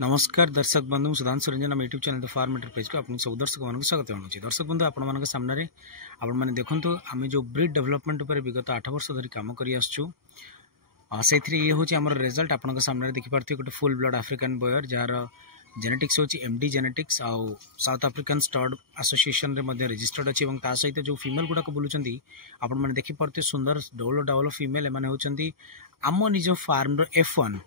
नमस्कार दर्शक बंधु सुधांशु रंजन आम यूट्यूब चैनल फार्म एंटरप्राइज को आपको सब दर्शक मान स्वागत जनाऊँ। दर्शक बंधु आपण सामने आपने देखूँ आम जो ब्रीड डेवलपमेंट पर विगत 8 वर्ष धरी कम कर ये हूँ आम रिजल्ट आप सामने देखिपे गोटे फुल ब्लड आफ्रिकान बयर जार जेनेटिक्स होची एमडी जेनेटिक्स आउ साउथ आफ्रिकान स्टड एसोसिएशन रे रजिस्टर्ड अच्छी और सहित जो फीमेल गुड़ाक बुलूँ आपने देखिपे सुंदर डौल डाउल फीमेल एम होती आम निज फार्म F1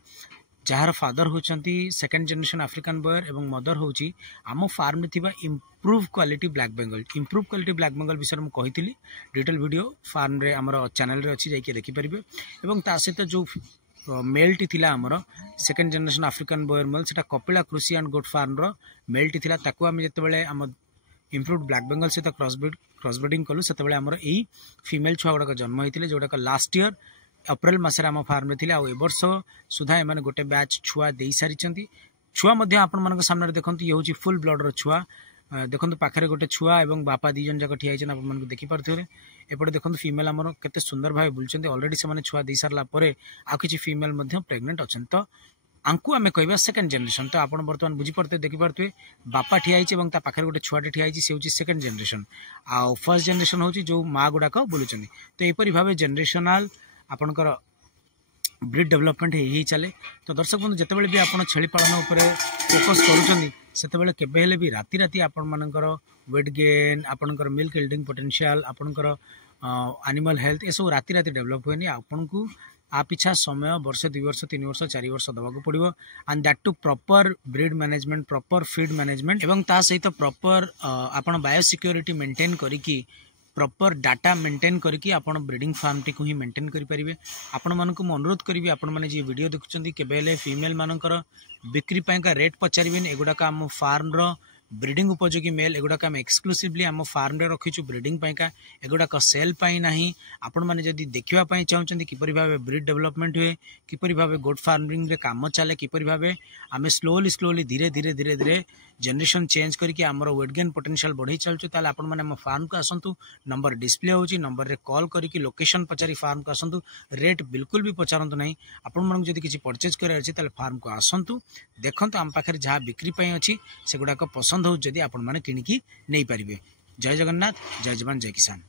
जार फादर होती सेकेंड जनरेशन आफ्रिकान बयर और मदर होची आम फार्म थिबा इम्प्रूव क्वालिटी ब्लैक बेंगल विषय में कही डिटेल वीडियो फार्म रे आमर चैनल रे अच्छी जाइए देखिपारे और सहित जो मेलटी थिला आमर सेकेंड जनरेशन आफ्रिकान बयर मेल से कपिला कृषि एंड गोट फार्म रो मेलटी थिला ताकू आम जिते आम इम्प्रूव ब्लैक बेंगल सहित क्रॉसब्रीडिंग कलु से आमर यही फीमेल छुआ गुड़ाक जन्म होते जोड़ाक लास्ट ईयर अप्रैल मसरे आम फार्म रे ए वर्ष सुधा एम गोटे बैच छुआ दे सारी छुआ आपण सामने देखो ये हूँ फुल ब्लड छुआ देखो पाखे गोटे छुआ और बापा दी जन जाक ठिया आप देखिपे एपटे देखो फीमेल आमर केते सुंदर भाव बुलूँ अलरेडी से छुआ दे सारा पर आ कि फीमेल प्रेग्नेंट अच्छा तो आंकु आम कह सेकेंड जनरेशन तो आप बर्तमान बुझीपे देखिपे बापा ठिया पाखे गोटे छुआटे ठिया से हूँ सेकेंड जनरेशन आउ फर्स्ट जनरेशन हूँ जो माँ गुड़ाक बुलूँ तो यहपरी भाव जेनरेशनल आपणकर ब्रीड डेवलपमेंट ही चले। तो दर्शक बंधु जितेबाला भी आप छेली पालन उपर फोकस करुँच केबेले भी राति राति आपण मानकर वेट गेन आपणकर मिल्क यील्डिंग पोटेंशियल आपणकर एनिमल हेल्थ ये सब राति राति डेवलप हुए आपन को आ पिछा समय वर्ष 2 वर्ष 3 वर्ष 4 वर्ष दवाक पड़ो and that to proper breed management proper feed management एवं ता सहित प्रॉपर आपण बायोसिक्योरिटी मेंटेन करिकी प्रॉपर डाटा मेंटेन करके आपण ब्रीडिंग फार्म टी को ही मेंटेन करि परिबे। आपण मन को अनुरोध करी आपण माने जे वीडियो देखुचंदी केबेले फीमेल मानकर बिक्री पाई का रेट पचारिबेन एगुडा का हम फार्म रो ब्रीडिंग उपयोगी मेल एगुडा का हम एक्सक्लूसिवली हम फार्म रे रखिछु ब्रीडिंग पाई का एगुडा का सेल पाई नाही। आपण माने जदी देखिबा पाई चाहउचंदी किपरि भाबे ब्रीड डेवलपमेंट हुए किपरि भाबे गोट फार्मिंग रे काम चले किपरि भाबे आमे स्लोली धीरे धीरे जनरेशन चेंज करके आमर वेट गेन पोटेंशियल बढ़ई चलछु ताले आपण माने हम फार्म को आसंतु नंबर डिस्प्ले होची नंबर रे कॉल करके लोकेशन पचारी फार्म को आसंतु रेट बिल्कुल भी पचारंतु नहीं। आपण मन जदी किछि परचेज करे अछि ताले फार्म को आसंतु देखंतु आम पाखरे जहा बिक्री पई अछि सेगुडा को पसंद हो जदी आपण माने किनिकी नै परिबे। जय जगन्नाथ जय जवान जय किसान।